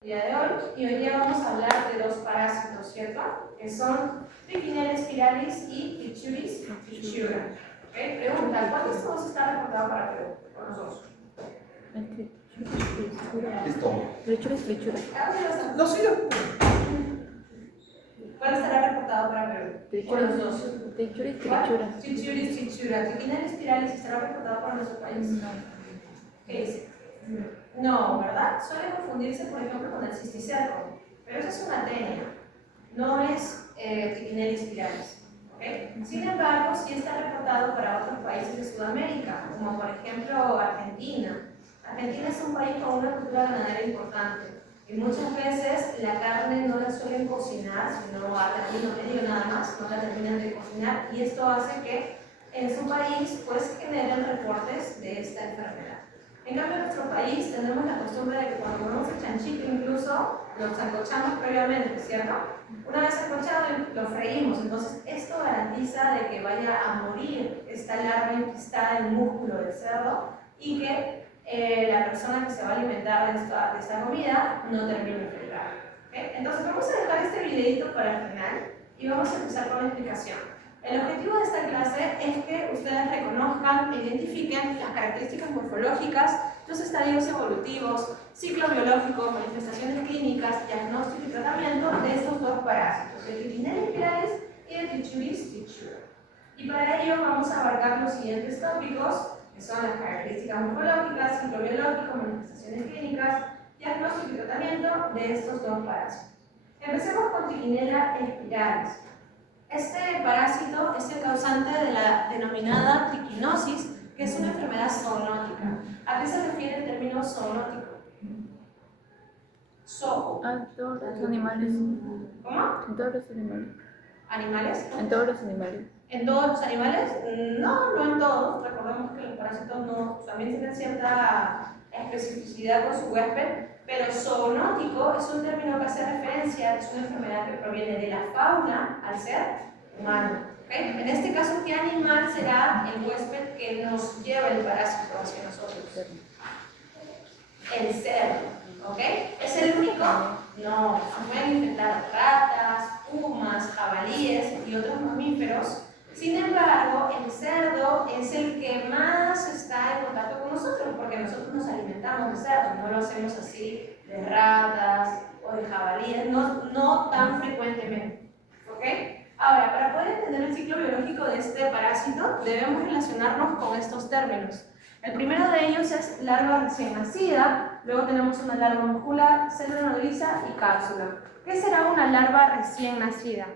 El día de hoy, y hoy día vamos a hablar de dos parásitos, ¿cierto? Que son Trichinella spiralis y Trichuris trichura. ¿Okay? Pregunta, ¿cuál de estos dos está reportado para Perú? Por nosotros. Listo. Trichuris. No, sí, no. ¿Cuál estará reportado para Perú? Por los dos. Trichuris. Trichuris trichura. Trichinella spiralis estará reportado para nuestro país. No. ¿Qué dice? No, ¿verdad? Suele confundirse, por ejemplo, con el cisticerco, pero eso es una tenia, no es Trichinella spiralis. ¿Okay? Sin embargo, sí está reportado para otros países de Sudamérica, como por ejemplo Argentina. Argentina es un país con una cultura ganadera importante y muchas veces la carne no la suelen cocinar, sino a término medio nada más, no la terminan de cocinar, y esto hace que en su país pues generen reportes de esta enfermedad. En cambio, en nuestro país tenemos la costumbre de que cuando comemos el chanchito incluso lo sancochamos previamente, ¿cierto? Una vez sancochado lo freímos, entonces esto garantiza de que vaya a morir esta larva infestada en el músculo del cerdo y que la persona que se va a alimentar de esta comida no termine infectada. ¿Okay? Entonces vamos a dejar este videito para el final y vamos a empezar con la explicación. El objetivo de esta clase es que ustedes reconozcan e identifiquen las características morfológicas, los estadios evolutivos, ciclo biológico, manifestaciones clínicas, diagnóstico y tratamiento de estos dos parásitos, de Trichinella spiralis y de Trichuris trichura. Y para ello vamos a abarcar los siguientes tópicos, que son las características morfológicas, ciclo biológico, manifestaciones clínicas, diagnóstico y tratamiento de estos dos parásitos. Empecemos con Trichinella spiralis. Este parásito es el causante de la denominada triquinosis, que es una enfermedad zoonótica. ¿A qué se refiere el término zoonótico? A todos los animales. ¿Cómo? En todos los animales. ¿Animales? En todos los animales. ¿En todos los animales? No, no en todos. Recordemos que los parásitos también tienen cierta especificidad por su huésped, pero zoonótico es un término que hace referencia, es una enfermedad que proviene de la fauna al ser humano. ¿Okay? En este caso, ¿qué animal será el huésped que nos lleva el parásito hacia nosotros? El cerdo. ¿Ok? ¿Es el único? No. Pueden infectar ratas, pumas, jabalíes y otros mamíferos. Sin embargo, el cerdo es el que más está en contacto con nosotros, porque nosotros nos alimentamos de cerdo, no lo hacemos así de ratas o de jabalíes, no tan frecuentemente. ¿Ok? Ahora, para poder entender el ciclo biológico de este parásito, debemos relacionarnos con estos términos. El primero de ellos es larva recién nacida, luego tenemos una larva muscular, célula nodriza y cápsula. ¿Qué será una larva recién nacida?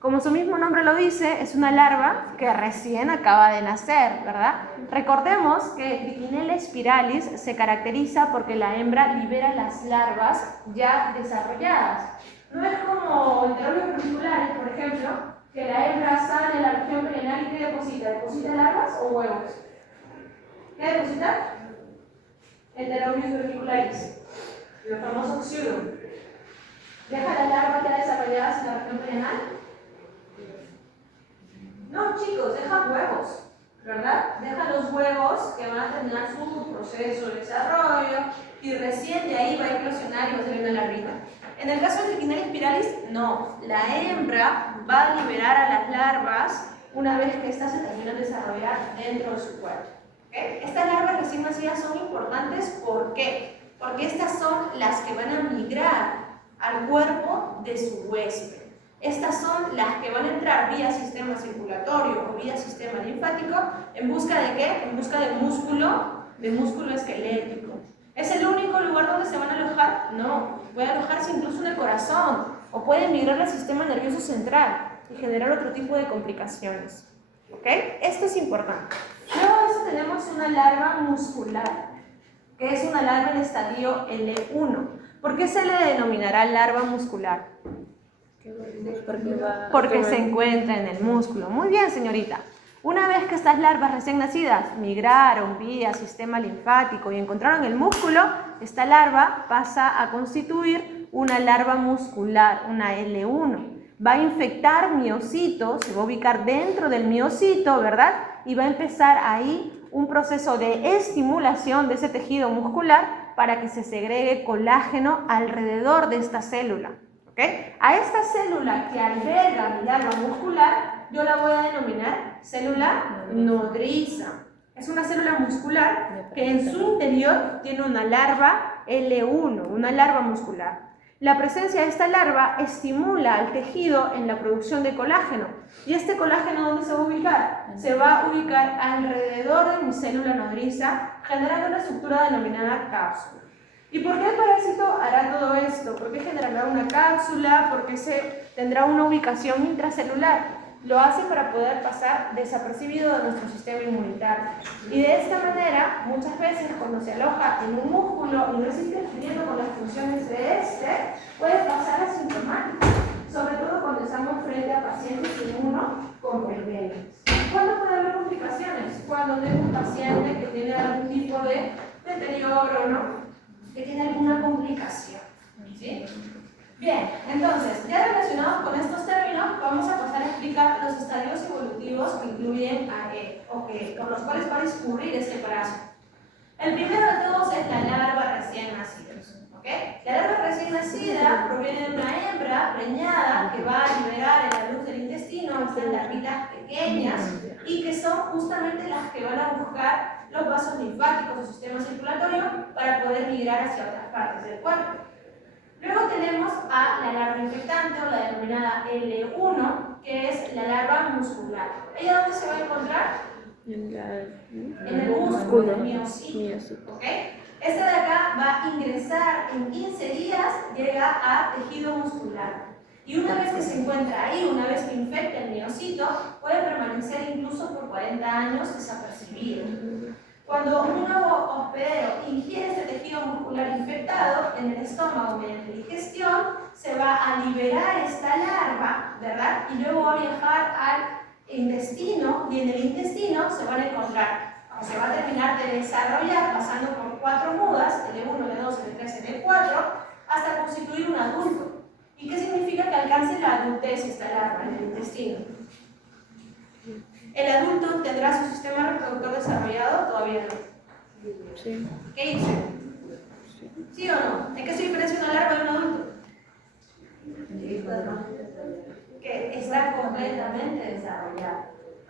Como su mismo nombre lo dice, es una larva que recién acaba de nacer, ¿verdad? Recordemos que Trichinella spiralis se caracteriza porque la hembra libera las larvas ya desarrolladas. No es como enterolios particulares, por ejemplo, que la hembra sale a la región perianal y ¿qué deposita? ¿Deposita larvas o huevos? ¿Qué deposita? Enterolios particulares, los famosos pseudo. ¿Deja las larvas ya desarrolladas en la región perianal? No, chicos, deja huevos, ¿verdad? Deja los huevos que van a terminar su proceso de desarrollo y recién de ahí va a eclosionar y va a salir una larvita. En el caso de Trichinella spiralis, no. La hembra va a liberar a las larvas una vez que éstas se terminan de desarrollar dentro de su cuerpo. ¿Okay? Estas larvas recién nacidas son importantes, ¿por qué? Porque estas son las que van a migrar al cuerpo de su huésped. Estas son las que van a entrar vía sistema circulatorio o vía sistema linfático en busca de ¿qué? En busca de músculo esquelético. ¿Es el único lugar donde se van a alojar? No, puede alojarse incluso en el corazón o puede migrar al sistema nervioso central y generar otro tipo de complicaciones. ¿Ok? Esto es importante. Luego de eso tenemos una larva muscular, que es una larva en estadio L1. ¿Por qué se le denominará larva muscular? Porque se encuentra en el músculo. Muy bien, señorita. Una vez que estas larvas recién nacidas migraron vía sistema linfático y encontraron el músculo, esta larva pasa a constituir una larva muscular, una L1. Va a infectar miocitos, se va a ubicar dentro del miocito, ¿verdad? Y va a empezar ahí un proceso de estimulación de ese tejido muscular para que se segregue colágeno alrededor de esta célula. ¿Okay? A esta célula que alberga mi larva muscular, yo la voy a denominar célula nodriza. Es una célula muscular que en su interior tiene una larva L1, una larva muscular. La presencia de esta larva estimula al tejido en la producción de colágeno. ¿Y este colágeno dónde se va a ubicar? Se va a ubicar alrededor de mi célula nodriza, generando una estructura denominada cápsula. ¿Y por qué el parásito hará todo esto? ¿Por qué generará una cápsula? ¿Por qué tendrá una ubicación intracelular? Lo hace para poder pasar desapercibido de nuestro sistema inmunitario. Y de esta manera, muchas veces cuando se aloja en un músculo y no está interfiriendo con las funciones de este, puede pasar asintomático, sobre todo cuando estamos frente a pacientes inmunocomprimidos. ¿Cuándo puede haber complicaciones? Cuando tengo un paciente que tiene algún tipo de deterioro, ¿no? Que tiene alguna complicación. ¿Sí? Bien, entonces, ya relacionados con estos términos, vamos a pasar a explicar los estadios evolutivos que incluyen con los cuales va a discurrir este parásito. El primero de todos es la larva recién nacida. ¿Okay? La larva recién nacida proviene de una hembra preñada que va a liberar en la luz del intestino estas larvitas pequeñas y que son justamente las que van a buscar los vasos linfáticos o sistema circulatorio para poder migrar hacia otras partes del cuerpo. Luego tenemos a la larva infectante o la denominada L1, que es la larva muscular. ¿Ella dónde se va a encontrar? En el músculo, el miocito. ¿Okay? Esta de acá va a ingresar en 15 días, llega a tejido muscular. Y una vez que se encuentra ahí, una vez que infecta el miocito, puede permanecer incluso por 40 años desapercibido. Cuando un nuevo hospedero ingiere este tejido muscular infectado en el estómago mediante digestión, se va a liberar esta larva, ¿verdad? Y luego va a viajar al intestino, y en el intestino se van a encontrar, o se va a terminar de desarrollar pasando por 4 mudas, L1, L2, L3, L4, hasta constituir un adulto. ¿Y qué significa que alcance la adultez esta larva en el intestino? ¿El adulto tendrá su sistema reproductor desarrollado? Todavía no. Sí. ¿Qué dice? ¿Sí o no? ¿En qué se diferencia una larva de un adulto? Que está completamente desarrollado.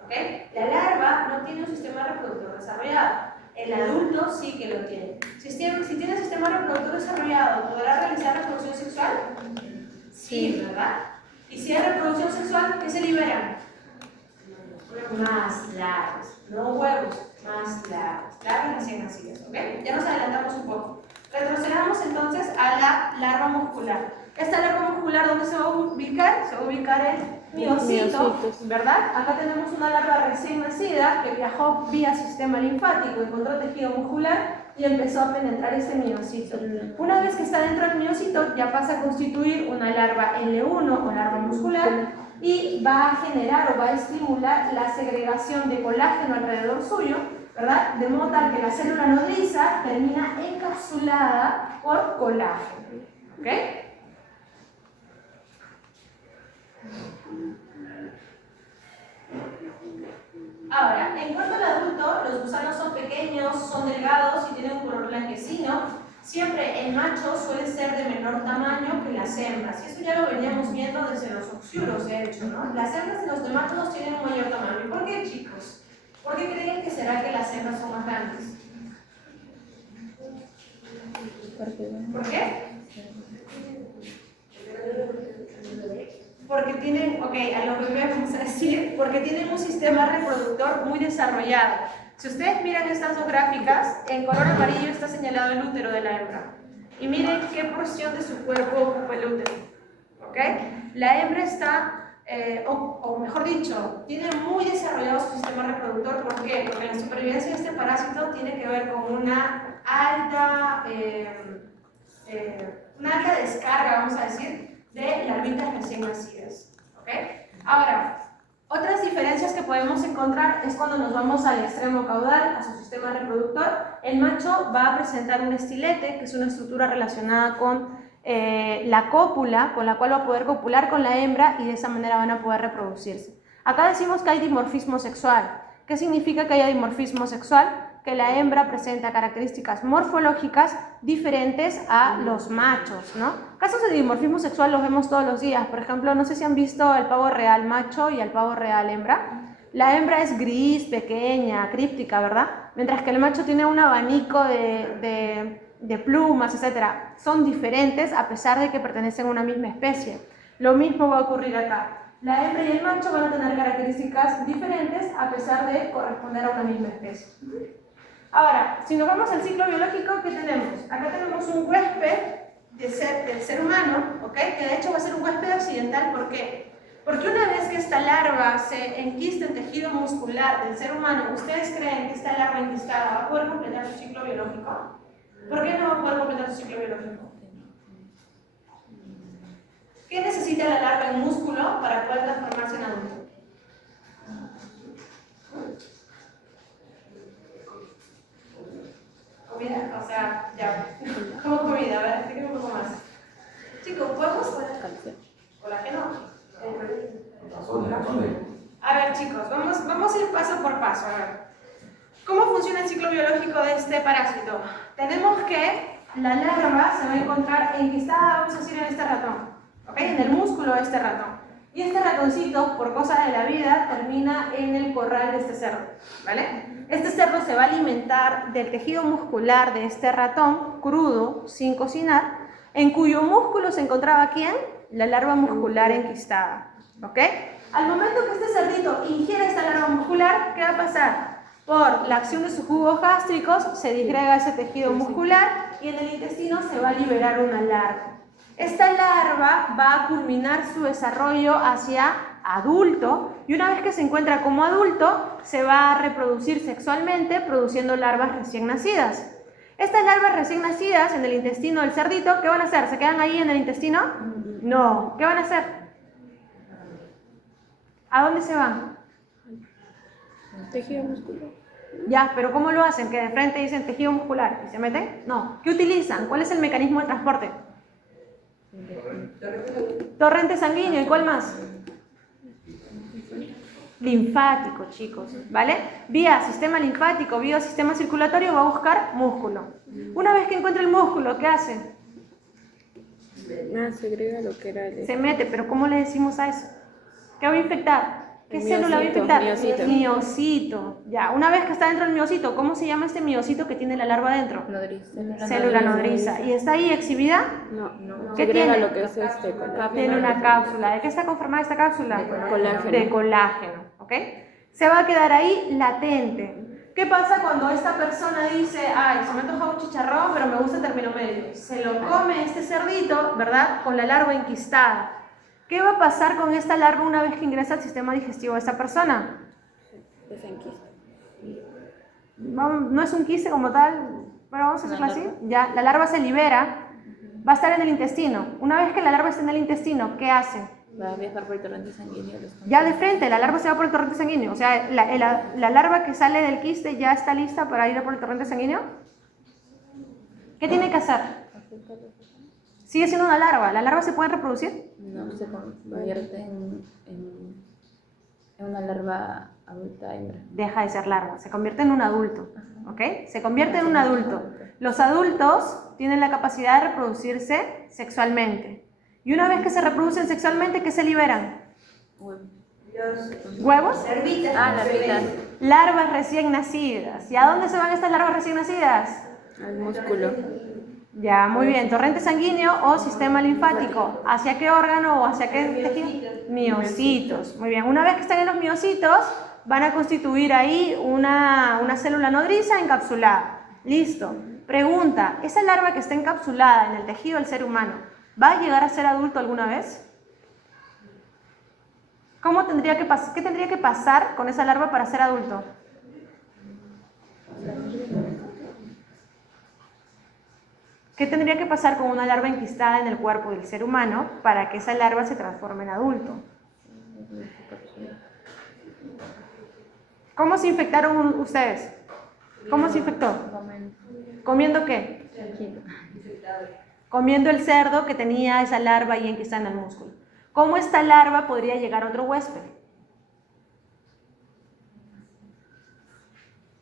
¿Okay? La larva no tiene un sistema reproductor desarrollado. El adulto sí que lo tiene. Si tiene sistema reproductor desarrollado, ¿podrá realizar reproducción sexual? Sí, ¿verdad? Y si hay reproducción sexual, ¿qué se libera? Más larvas, no huevos, más larvas recién nacidas, ¿ok? Ya nos adelantamos un poco. Retrocedamos entonces a la larva muscular. Esta larva muscular, ¿dónde se va a ubicar? Se va a ubicar en miocito, ¿verdad? Acá tenemos una larva recién nacida que viajó vía sistema linfático, encontró tejido muscular y empezó a penetrar este miocito. Una vez que está dentro del miocito, ya pasa a constituir una larva L1 o larva muscular, y va a generar o va a estimular la segregación de colágeno alrededor suyo, ¿verdad? De modo tal que la célula nodriza termina encapsulada por colágeno. ¿Ok? Ahora, en cuanto al adulto, los gusanos son pequeños, son delgados y tienen un color blanquecino. Siempre el macho suele ser de menor tamaño que las hembras, y eso ya lo veníamos viendo desde los oxiuros, de hecho, ¿no? Las hembras y los nematodos tienen un mayor tamaño. ¿Y por qué, chicos? ¿Por qué creen que será que las hembras son más grandes? ¿Por qué? Porque tienen, a lo que vamos a decir, porque tienen un sistema reproductor muy desarrollado. Si ustedes miran estas dos gráficas, en color amarillo está señalado el útero de la hembra. Y miren qué porción de su cuerpo ocupa el útero. ¿Ok? La hembra está, o mejor dicho, tiene muy desarrollado su sistema reproductor. ¿Por qué? Porque la supervivencia de este parásito tiene que ver con una alta descarga, vamos a decir, de larvitas recién nacidas. ¿Ok? Ahora, otras diferencias que podemos encontrar es cuando nos vamos al extremo caudal, a su sistema reproductor. El macho va a presentar un estilete, que es una estructura relacionada con la cópula, con la cual va a poder copular con la hembra y de esa manera van a poder reproducirse. Acá decimos que hay dimorfismo sexual. ¿Qué significa que haya dimorfismo sexual? que la hembra presenta características morfológicas diferentes a los machos, ¿no? Casos de dimorfismo sexual los vemos todos los días. Por ejemplo, no sé si han visto al pavo real macho y al pavo real hembra. La hembra es gris, pequeña, críptica, ¿verdad? Mientras que el macho tiene un abanico de plumas, etc. Son diferentes a pesar de que pertenecen a una misma especie. Lo mismo va a ocurrir acá. La hembra y el macho van a tener características diferentes a pesar de corresponder a una misma especie. Ahora, si nos vamos al ciclo biológico, ¿qué tenemos? Acá tenemos un huésped del ser humano, ¿ok? Que de hecho va a ser un huésped accidental. ¿Por qué? Porque una vez que esta larva se enquista en tejido muscular del ser humano, ¿ustedes creen que esta larva enquistada va a poder completar su ciclo biológico? ¿Por qué no va a poder completar su ciclo biológico? ¿Qué necesita la larva en músculo para poder transformarse en adulto? Comida, o sea, ya. ¿Cómo comida? A ver, explíqueme un poco más. Chicos, ¿podemos? Colágeno. A ver, chicos, vamos a ir paso por paso. A ver. ¿Cómo funciona el ciclo biológico de este parásito? Tenemos que la larva se va a encontrar enquistada, vamos a decir, en este ratón, ¿ok? En el músculo de este ratón. Y este ratoncito, por cosas de la vida, termina en el corral de este cerdo, ¿vale? Este cerdo se va a alimentar del tejido muscular de este ratón, crudo, sin cocinar, en cuyo músculo se encontraba ¿quién? La larva muscular enquistada, ¿ok? Al momento que este cerdito ingiere esta larva muscular, ¿qué va a pasar? Por la acción de sus jugos gástricos se disgrega ese tejido muscular y en el intestino se va a liberar una larva. Esta larva va a culminar su desarrollo hacia adulto y una vez que se encuentra como adulto se va a reproducir sexualmente produciendo larvas recién nacidas. Estas larvas recién nacidas en el intestino del cerdito, ¿qué van a hacer? ¿Se quedan ahí en el intestino? No. ¿Qué van a hacer? ¿A dónde se van? Tejido muscular. Ya, pero ¿cómo lo hacen? Que de frente dicen tejido muscular y se meten. No. ¿Qué utilizan? ¿Cuál es el mecanismo de transporte? Torrente sanguíneo. ¿Y cuál más? Linfático, chicos, ¿vale? Vía sistema linfático, vía sistema circulatorio va a buscar músculo. Una vez que encuentra el músculo, ¿qué hace? Segrega lo que era el... Se mete, pero ¿cómo le decimos a eso? ¿Qué va a infectar? ¿Qué célula va a infectar? Miocito. Miocito. Ya, una vez que está dentro del miocito, ¿cómo se llama este miocito que tiene la larva dentro? Nodriza. Célula nodriza. ¿Y está ahí exhibida? No. ¿Qué Segrega tiene? lo que es colágeno. Tiene una cápsula. ¿De qué está conformada esta cápsula? Colágeno. De colágeno, ¿ok? Se va a quedar ahí latente. ¿Qué pasa cuando esta persona dice, ay, se me antoja un chicharrón, pero me gusta el término medio? Se lo come este cerdito, ¿verdad? Con la larva enquistada. ¿Qué va a pasar con esta larva una vez que ingresa al sistema digestivo de esta persona? Desenquista. No es un quiste como tal, pero vamos a hacerlo así. Ya, la larva se libera, va a estar en el intestino. Una vez que la larva está en el intestino, ¿qué hace? Va a viajar por el torrente sanguíneo. Ya de frente, la larva se va por el torrente sanguíneo. O sea, la larva que sale del quiste ya está lista para ir a por el torrente sanguíneo. ¿Qué tiene que hacer? Sigue siendo una larva. ¿La larva se puede reproducir? No, se convierte en una larva adulta hembra. Deja de ser larva, se convierte en un adulto, ¿ok? Se convierte en un adulto. Los adultos tienen la capacidad de reproducirse sexualmente. Y una vez que se reproducen sexualmente, ¿qué se liberan? ¿Huevos? Larvitas. Larvas recién nacidas. ¿Y a dónde se van estas larvas recién nacidas? Al músculo. Ya, muy bien. Torrente sanguíneo o sistema linfático. ¿Hacia qué órgano o hacia qué tejido? Miocitos. Muy bien. Una vez que están en los miocitos, van a constituir ahí una célula nodriza encapsulada. Listo. Pregunta, ¿esa larva que está encapsulada en el tejido del ser humano va a llegar a ser adulto alguna vez? ¿Qué tendría que pasar con esa larva para ser adulto? ¿Qué tendría que pasar con una larva enquistada en el cuerpo del ser humano para que esa larva se transforme en adulto? ¿Cómo se infectaron ustedes? ¿Cómo se infectó? ¿Comiendo qué? Comiendo el cerdo que tenía esa larva ahí enquistada en el músculo. ¿Cómo esta larva podría llegar a otro huésped?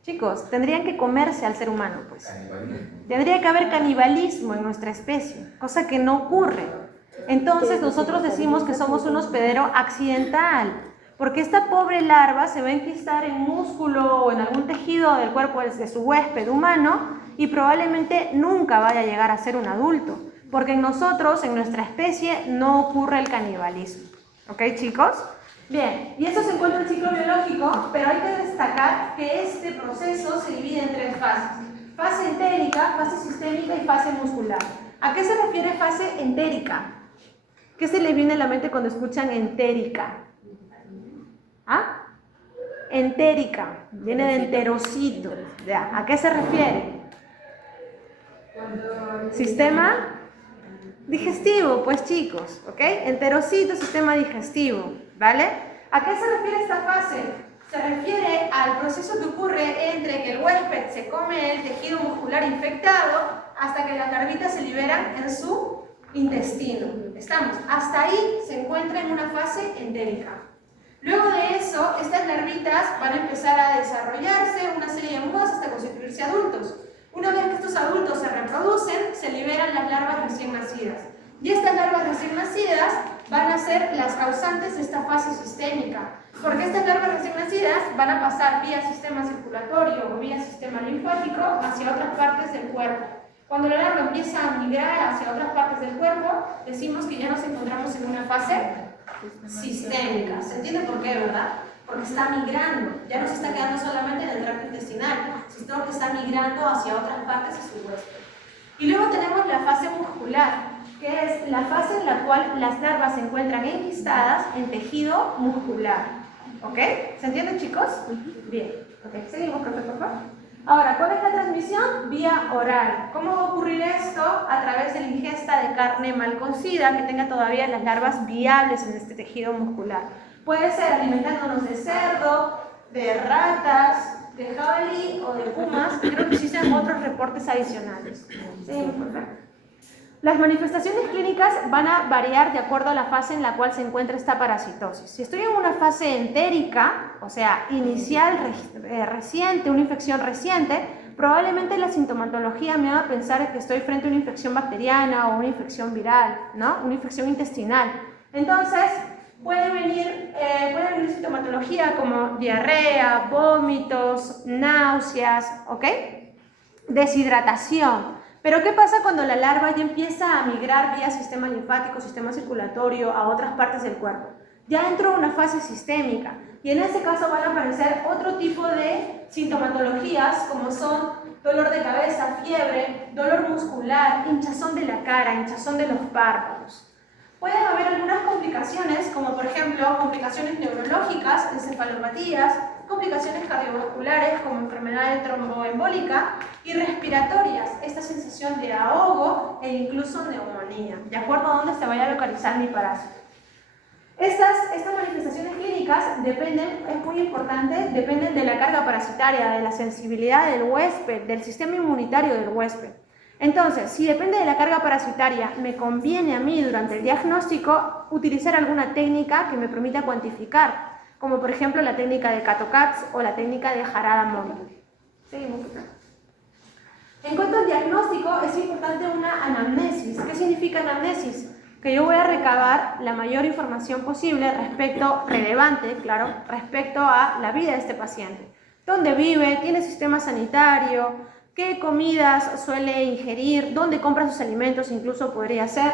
Chicos, tendrían que comerse al ser humano, pues. Canibalismo. Tendría que haber canibalismo en nuestra especie, cosa que no ocurre. Entonces nosotros decimos que somos un hospedero accidental, porque esta pobre larva se va a enquistar en músculo o en algún tejido del cuerpo de su huésped humano y probablemente nunca vaya a llegar a ser un adulto, porque en nosotros, en nuestra especie, no ocurre el canibalismo. ¿Ok, chicos? Bien, y eso se encuentra en el ciclo biológico, pero hay que destacar que este proceso se divide en 3 fases. Fase entérica, fase sistémica y fase muscular. ¿A qué se refiere fase entérica? ¿Qué se les viene a la mente cuando escuchan entérica? ¿Ah? Entérica, viene de enterocito. Ya, ¿a qué se refiere? Sistema digestivo, pues chicos, ¿ok? Enterocito, sistema digestivo, ¿vale? ¿A qué se refiere esta fase? Se refiere al proceso que ocurre entre que el huésped se come el tejido muscular infectado hasta que las larvitas se liberan en su intestino. Estamos, hasta ahí se encuentra en una fase entérica. Luego de eso, estas larvitas van a empezar a desarrollarse una serie de mudas hasta constituirse adultos. Una vez que estos adultos se reproducen, se liberan las larvas recién nacidas. Y estas larvas recién nacidas van a ser las causantes de esta fase sistémica, porque estas larvas recién nacidas van a pasar vía sistema circulatorio o vía sistema linfático hacia otras partes del cuerpo. Cuando la larva empieza a migrar hacia otras partes del cuerpo, decimos que ya nos encontramos en una fase sistémica. ¿Se entiende por qué, verdad? Porque está migrando, ya no se está quedando solamente en el tracto intestinal, sino que está migrando hacia otras partes de su huésped. Y luego tenemos la fase muscular, que es la fase en la cual las larvas se encuentran enquistadas en tejido muscular. ¿Ok? ¿Se entiende, chicos? Bien. Ok, seguimos, profe, por favor. Ahora, ¿cuál es la transmisión? Vía oral. ¿Cómo va a ocurrir esto? A través de la ingesta de carne mal cocida que tenga todavía las larvas viables en este tejido muscular. Puede ser alimentándonos de cerdo, de ratas, de jabalí o de pumas. Creo que existen otros reportes adicionales. Seguimos, por favor. Las manifestaciones clínicas van a variar de acuerdo a la fase en la cual se encuentra esta parasitosis. Si estoy en una fase entérica, o sea, inicial, reciente, una infección reciente, probablemente la sintomatología me haga pensar que estoy frente a una infección bacteriana o una infección viral, ¿no? Una infección intestinal. Entonces, puede venir sintomatología como diarrea, vómitos, náuseas, ¿ok? Deshidratación. Pero ¿qué pasa cuando la larva ya empieza a migrar vía sistema linfático, sistema circulatorio a otras partes del cuerpo? Ya entró una fase sistémica y en ese caso van a aparecer otro tipo de sintomatologías como son dolor de cabeza, fiebre, dolor muscular, hinchazón de la cara, hinchazón de los párpados. Pueden haber algunas complicaciones como por ejemplo complicaciones neurológicas, encefalopatías, complicaciones cardiovasculares como enfermedad tromboembólica y respiratorias, esta sensación de ahogo e incluso neumonía, de acuerdo a dónde se vaya a localizar mi parásito. Estas manifestaciones clínicas dependen, es muy importante, dependen de la carga parasitaria, de la sensibilidad del huésped, del sistema inmunitario del huésped. Entonces, si depende de la carga parasitaria, me conviene a mí durante el diagnóstico utilizar alguna técnica que me permita cuantificar, como por ejemplo la técnica de Kato-Katz o la técnica de Harada móvil. Seguimos. En cuanto al diagnóstico, es importante una anamnesis. ¿Qué significa anamnesis? Que yo voy a recabar la mayor información posible relevante, claro, respecto a la vida de este paciente. ¿Dónde vive? ¿Tiene sistema sanitario? ¿Qué comidas suele ingerir? ¿Dónde compra sus alimentos? Incluso podría ser.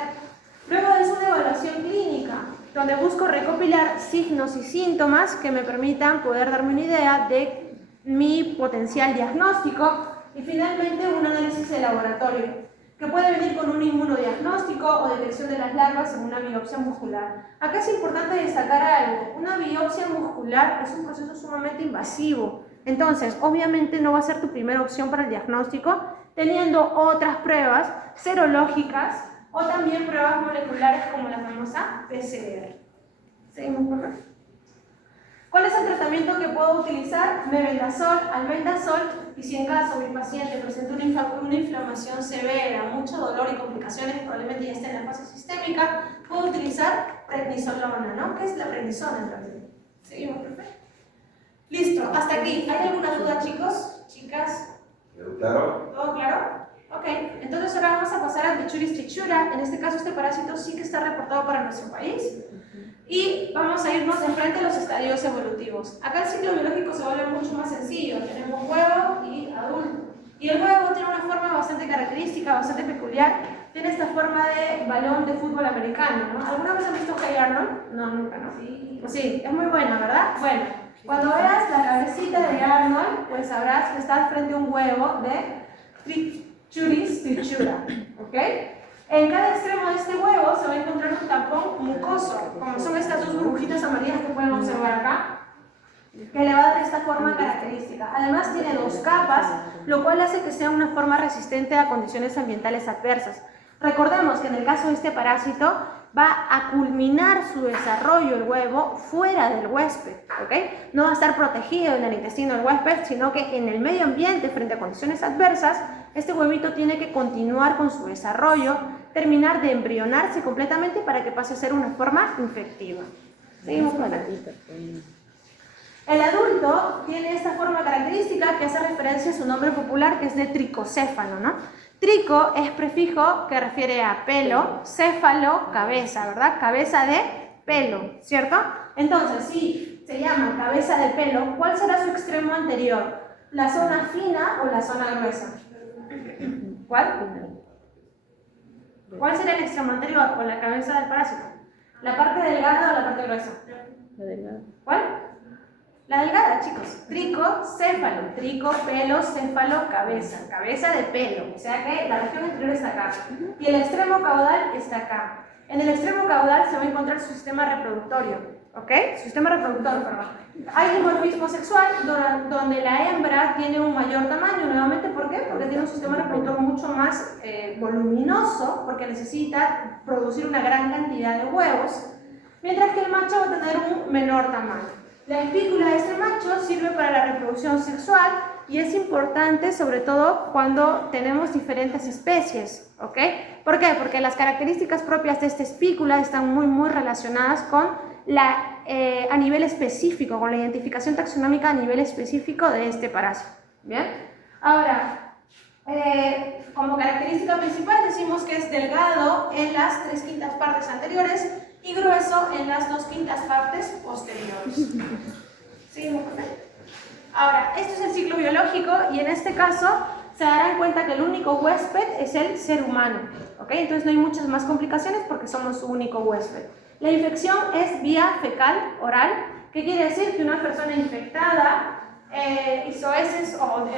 Luego es una evaluación clínica, donde busco recopilar signos y síntomas que me permitan poder darme una idea de mi potencial diagnóstico y finalmente un análisis de laboratorio, que puede venir con un inmunodiagnóstico o detección de las larvas en una biopsia muscular. Acá es importante destacar algo, una biopsia muscular es un proceso sumamente invasivo, entonces obviamente no va a ser tu primera opción para el diagnóstico, teniendo otras pruebas serológicas o también pruebas moleculares como la famosa PCR. Seguimos, por favor. ¿Cuál es el tratamiento que puedo utilizar? Mebendazol, albendazol, y si en caso mi paciente presenta una inflamación severa, mucho dolor y complicaciones, probablemente ya esté en la fase sistémica, puedo utilizar prednisolona, ¿no? ¿Qué es la prednisona en realidad? Seguimos, perfecto. Listo, hasta aquí. ¿Hay alguna duda, chicos? ¿Chicas? ¿Quedó claro? ¿Todo claro? Ok, entonces ahora vamos a pasar al Trichuris trichura. En este caso este parásito sí que está reportado para nuestro país. Y vamos a irnos de frente a los estadios evolutivos. Acá el ciclo biológico se vuelve mucho más sencillo. Tenemos huevo y adulto. Y el huevo tiene una forma bastante característica, bastante peculiar. Tiene esta forma de balón de fútbol americano, ¿no? ¿Alguna vez han visto Hey Arnold? No, nunca, ¿no? Sí. Pues sí, es muy buena, ¿verdad? Bueno, cuando veas la cabecita de Arnold, pues sabrás que estás frente a un huevo de Trichuris trichura, ¿ok? En cada extremo de este huevo se va a encontrar un tapón mucoso, como son estas dos burbujitas amarillas que pueden observar acá, que le va a dar esta forma característica. Además tiene dos capas, lo cual hace que sea una forma resistente a condiciones ambientales adversas. Recordemos que en el caso de este parásito va a culminar su desarrollo el huevo fuera del huésped, ¿ok? No va a estar protegido en el intestino del huésped, sino que en el medio ambiente, frente a condiciones adversas, este huevito tiene que continuar con su desarrollo, terminar de embrionarse completamente para que pase a ser una forma infectiva. Seguimos con la tita. El adulto tiene esta forma característica que hace referencia a su nombre popular, que es de tricocéfalo, ¿no? Trico es prefijo que refiere a pelo, céfalo, cabeza, ¿verdad? Cabeza de pelo, ¿cierto? Entonces, si se llama cabeza de pelo, ¿cuál será su extremo anterior? ¿La zona fina o la zona gruesa? ¿Cuál? ¿Cuál será el extremo anterior o la cabeza del parásito? ¿La parte delgada o la parte gruesa? La delgada. ¿Cuál? La delgada, chicos. Tricocéfalo. Trico, pelo, céfalo, cabeza. Cabeza de pelo. O sea que la región anterior está acá. Y el extremo caudal está acá. En el extremo caudal se va a encontrar su sistema reproductorio. ¿Ok? Sistema reproductor, perdón. Hay dimorfismo sexual donde la hembra tiene un mayor tamaño. Nuevamente, ¿por qué? Porque tiene un sistema reproductor mucho más voluminoso, porque necesita producir una gran cantidad de huevos, mientras que el macho va a tener un menor tamaño. La espícula de este macho sirve para la reproducción sexual y es importante sobre todo cuando tenemos diferentes especies, ¿ok? ¿Por qué? Porque las características propias de esta espícula están muy relacionadas con a nivel específico, con la identificación taxonómica a nivel específico de este parásito. ¿Bien? Ahora, como característica principal decimos que es delgado en las 3/5 partes anteriores y grueso en las 2/5 partes posteriores. ¿Seguimos con él? Ahora, esto es el ciclo biológico y en este caso se darán cuenta que el único huésped es el ser humano, ¿ok? Entonces no hay muchas más complicaciones porque somos su único huésped. La infección es vía fecal oral, que quiere decir que una persona infectada hizo heces o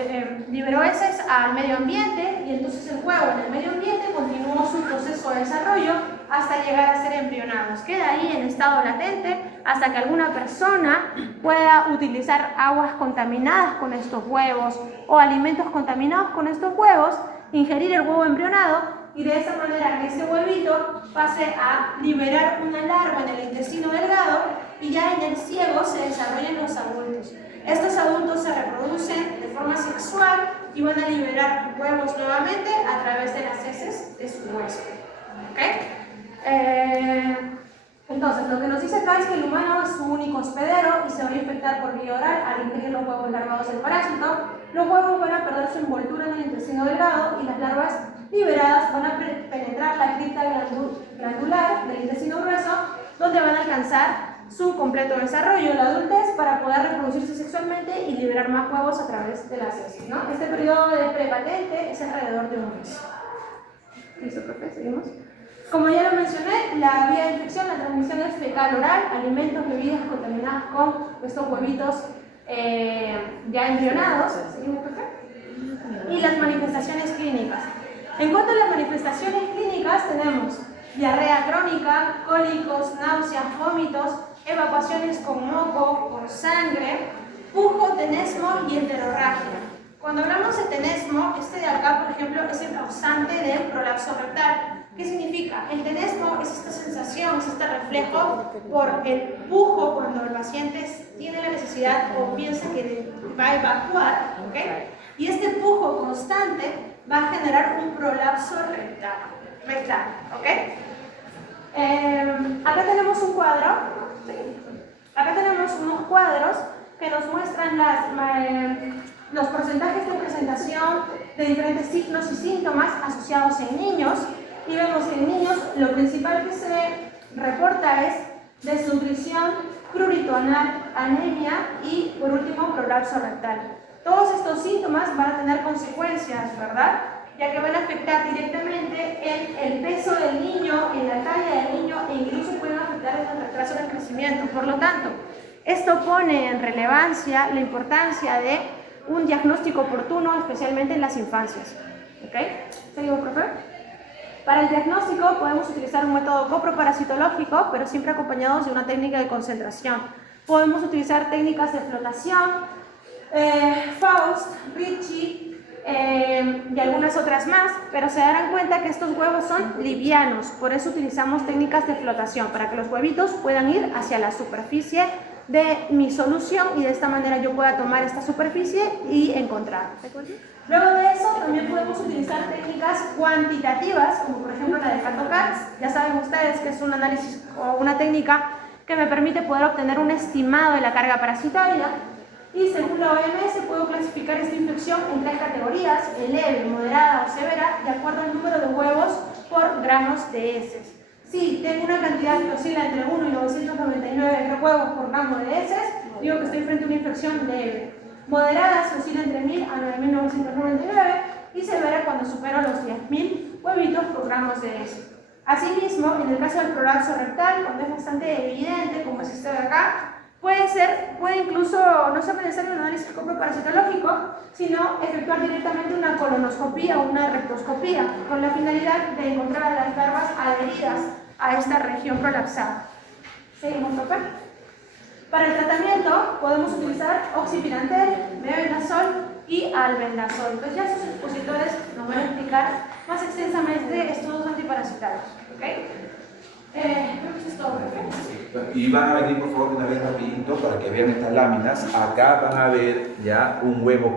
liberó heces al medio ambiente y entonces el huevo en el medio ambiente continuó su proceso de desarrollo hasta llegar a ser embrionados. Queda ahí en estado latente hasta que alguna persona pueda utilizar aguas contaminadas con estos huevos o alimentos contaminados con estos huevos, ingerir el huevo embrionado y de esa manera que este huevito pase a liberar una larva en el intestino delgado y ya en el ciego se desarrollen los adultos. Estos adultos se reproducen de forma sexual y van a liberar huevos nuevamente a través de las heces de su huésped. ¿Okay? Entonces, lo que nos dice acá es que el humano es su único hospedero y se va a infectar por vía oral al ingerir los huevos larvados del parásito. Los huevos van a perder su envoltura en el intestino delgado y las larvas liberadas van a penetrar la cripta glandular del intestino grueso, donde van a alcanzar su completo desarrollo, la adultez, para poder reproducirse sexualmente y liberar más huevos a través de las heces, ¿no? Este periodo de prepatente es alrededor de un mes. ¿Listo, profe? ¿Seguimos? Como ya lo mencioné, la vía de infección, la transmisión es fecal-oral, alimentos, bebidas contaminadas con estos huevitos ya embrionados. ¿Seguimos, profe? Y las manifestaciones clínicas. En cuanto a las manifestaciones clínicas, tenemos diarrea crónica, cólicos, náuseas, vómitos, evacuaciones con moco, con sangre, pujo, tenesmo y enterorragia. Cuando hablamos de tenesmo, este de acá, por ejemplo, es el causante del prolapso rectal. ¿Qué significa? El tenesmo es esta sensación, es este reflejo por el pujo cuando el paciente tiene la necesidad o piensa que va a evacuar, ¿ok? Y este pujo constante va a generar un prolapso rectal, ¿ok? Acá tenemos un cuadro, acá tenemos unos cuadros que nos muestran los porcentajes de presentación de diferentes signos y síntomas asociados en niños. Y vemos que en niños lo principal que se reporta es desnutrición, prurito anal, anemia y, por último, prolapso rectal. Todos estos síntomas van a tener consecuencias, ¿verdad? Ya que van a afectar directamente en el peso del niño, en la talla del niño e incluso pueden afectar en el retraso del crecimiento. Por lo tanto, esto pone en relevancia la importancia de un diagnóstico oportuno, especialmente en las infancias. ¿Ok? ¿Seguimos, profe? Para el diagnóstico podemos utilizar un método coproparasitológico, pero siempre acompañados de una técnica de concentración. Podemos utilizar técnicas de flotación, Faust, Ritchie y algunas otras más, pero se darán cuenta que estos huevos son livianos, por eso utilizamos técnicas de flotación, para que los huevitos puedan ir hacia la superficie de mi solución y de esta manera yo pueda tomar esta superficie y encontrar. Luego de eso también podemos utilizar técnicas cuantitativas, como por ejemplo la de Kato-Katz. Ya saben ustedes que es un análisis o una técnica que me permite poder obtener un estimado de la carga parasitaria. Y según la OMS puedo clasificar esta infección en 3 categorías: leve, moderada o severa, de acuerdo al número de huevos por gramos de heces. Si tengo una cantidad que oscila entre 1 y 999 huevos por gramo de heces, digo que estoy frente a una infección leve. Moderada se oscila entre 1000 a 9999 y severa cuando supero los 10.000 huevitos por gramos de heces. Asimismo, en el caso del prolapso rectal, cuando es bastante evidente, como es este de acá, puede incluso no ser necesario un análisis coproparasitológico, sino efectuar directamente una colonoscopía o una rectoscopía, con la finalidad de encontrar a las larvas adheridas a esta región prolapsada. ¿Seguimos, profe? Para el tratamiento podemos utilizar oxipirantel, mebendazol y albendazol. Entonces ya sus expositores nos van a explicar más extensamente estos dos antiparasitarios. ¿Ok? Creo que eso es todo, profe. Y van a venir, por favor, una vez rapidito para que vean estas láminas. Acá van a ver ya un huevo